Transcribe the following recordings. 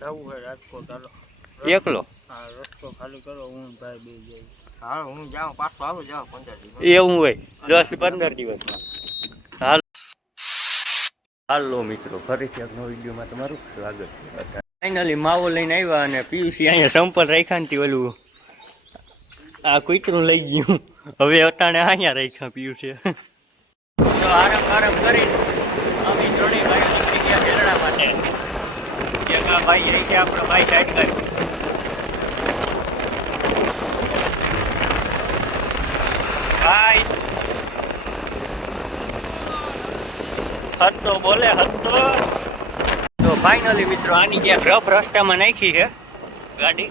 જવું હોય રાજકોટ હાલો. એકલો? હા, રસ્તો ખાલી કરો, હું ભાઈ બે જઈએ. હા હું જાઉં, પાછો આવું જાઉં 15 દિવસ. એવું હોય 10-15 દિવસમાં. હાલો મિત્રો, ફરીથી એક નવો વિડીયોમાં તમારું સ્વાગત છે. ફાઇનલી માવો લઈને આવ્યા અને પિયુષી અહીંયા સંપલ રાખ્યા ને ઓલું આ કૂતરું લઈ ગયું. હવે અટાણે અહીંયા રાખ્યા પિયુષે. તો આરામ કરી અમે ત્રણેય ભાઈઓ નીકળી ગયા મેળા માટે. એક આ ભાઈ રહી છે આપણો ભાઈ સાઈડ કરી. ભાઈ હતો બોલે હતો. તો ફાઇનલી મિત્રો આની ક્યાંક રફ રસ્તામાં નાખી છે ગાડી.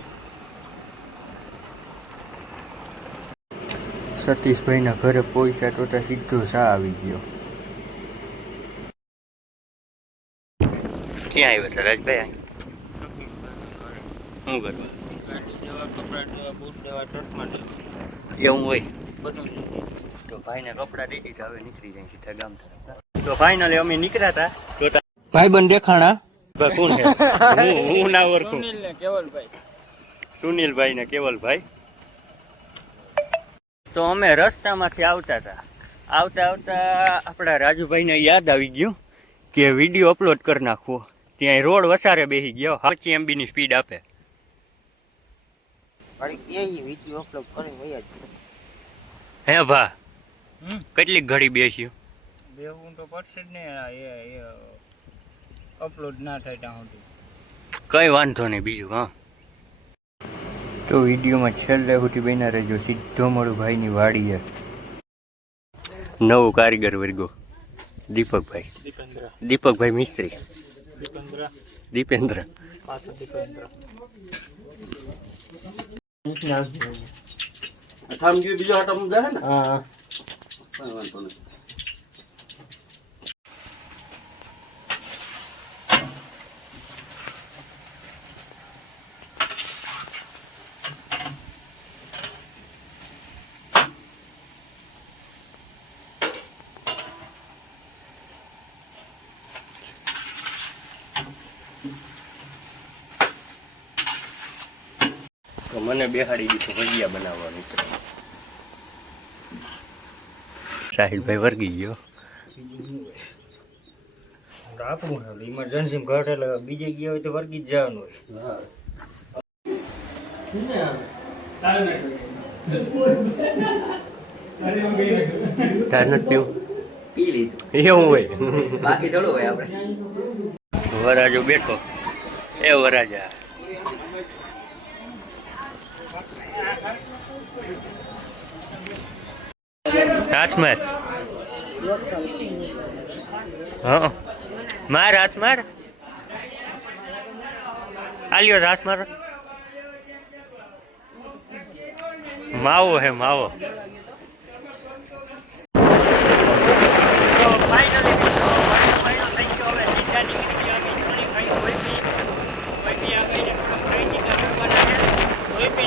સતીશભાઈના ઘરે પહોંચ્યા તો સીધો સા આવી ગયો. ક્યાં આવ્યો હતા રાજભાઈ? શું કરવા? ગાડી દેવા, કપડાં દેવા, બૂટ દેવા, ચશ્મા દેવા, એવું હોય બધું. તો ભાઈને કપડાં દઈ દીધા, હવે નીકળી જાય સીધા ગામ તરફ. તો ફાઇનલી અમે નીકળ્યા હતા તો ભાઈબંધ દેખાણા. કોણ છે? હું ના ઓળખું. સુનિલ ને કેવલભાઈ. સુનિલભાઈ ને કેવલભાઈ. તો અમે રસ્તામાંથી આવતા આપણા રાજુભાઈને યાદ આવી ગયું કે વિડીયો અપલોડ કરી નાખવો. ત્યાં રોડ વસારે બેસી ગયો. 25 MB ની સ્પીડ આપે. વળી એ વિડિયો અપલોડ કરીને વયા જ. હે ભા, કેટલી ઘડી બેસ્યું? બેવું તો પડશે જ ને. એ અપલોડ ના થાય ત્યાં સુધી. કઈ વાંધો નહીં બીજું. હા, તો વિડીયોમાં છેલ્લે સુધી બન્યા રહેજો. સીધો મળું ભાઈની વાડીએ. નવો કારીગર વર્ગો દીપકભાઈ. દીપકભાઈ મિસ્ત્રી. દીપેન્દ્ર. બીજો આટો જાય ને. હા, વાંધો નહીં. તો મને બેહાડી દીધું ભજીયા બનાવવા મિત્રો. સાહિલભાઈ વર્ગી ગયો. આપણું ઇમરજન્સી ઘટ એટલે બીજે ગયા હોય તો વર્ગી જ જવાનું હોય. તાર નથી પીવું? પી લીધું. એવું હોય. બાકી થોડું હોય આપણે. વરાજો બેઠો. એ વરાજા હાથ માર. હા, માર હાથ માર. આલ્યો હાથ માર. માવો હે માવો.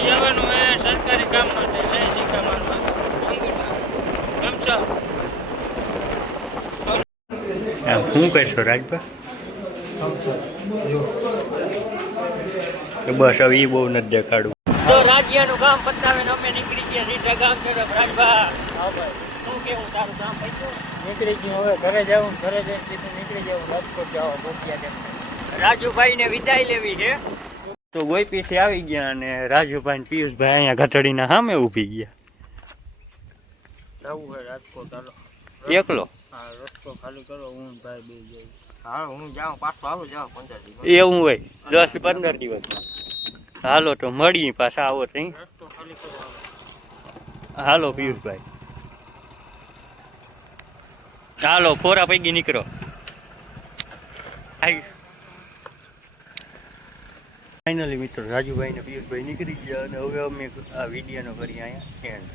જવાનું હે સરકારી કામ માટે. સહી સિક્કા મારવા કેમ છો? શું કહેશો રાજભાઈ? બસ હવે એ બહુ નથી દેખાડવું. તો રાજ્યાનું કામ પતાવીને અમે નીકળી ગયા સીધા ગામ તરફ. રાજભા, શું કેવું તારું કામ પત્યું? નીકળી ગયું. હવે ઘરે જવું, ઘરે જઈને સીધું નીકળી જવું રાજકોટ જવા ગોપિયા. રાજુભાઈને વિદાય લેવી છે. તો ગોઈપીથી આવી ગયા અને રાજુભાઈ ને પિયુષભાઈ અહીંયા ઘટડીના સામે ઊભી ગયા. જવું હોય રાજકોટ હાલો. એકલો? હા, રસ્તો ખાલી કરો, હું ભાઈ બે જઈએ. હા હું જાઉં, પાછો આવું જાઉં 15 દિવસ. એવું હોય 10-15 દિવસમાં. હાલો તો મળીએ પાછા. આવો તઈ. રસ્તો ખાલી કરો. હાલો પિયુષભાઈ, હાલો ફોરા પૈકી નીકળો. ફાઇનલી મિત્રો રાજુભાઈ ને પિયુષભાઈ નીકળી ગયા અને હવે અમે આ વિડીયોનો કરી અહીંયા એન્ડ.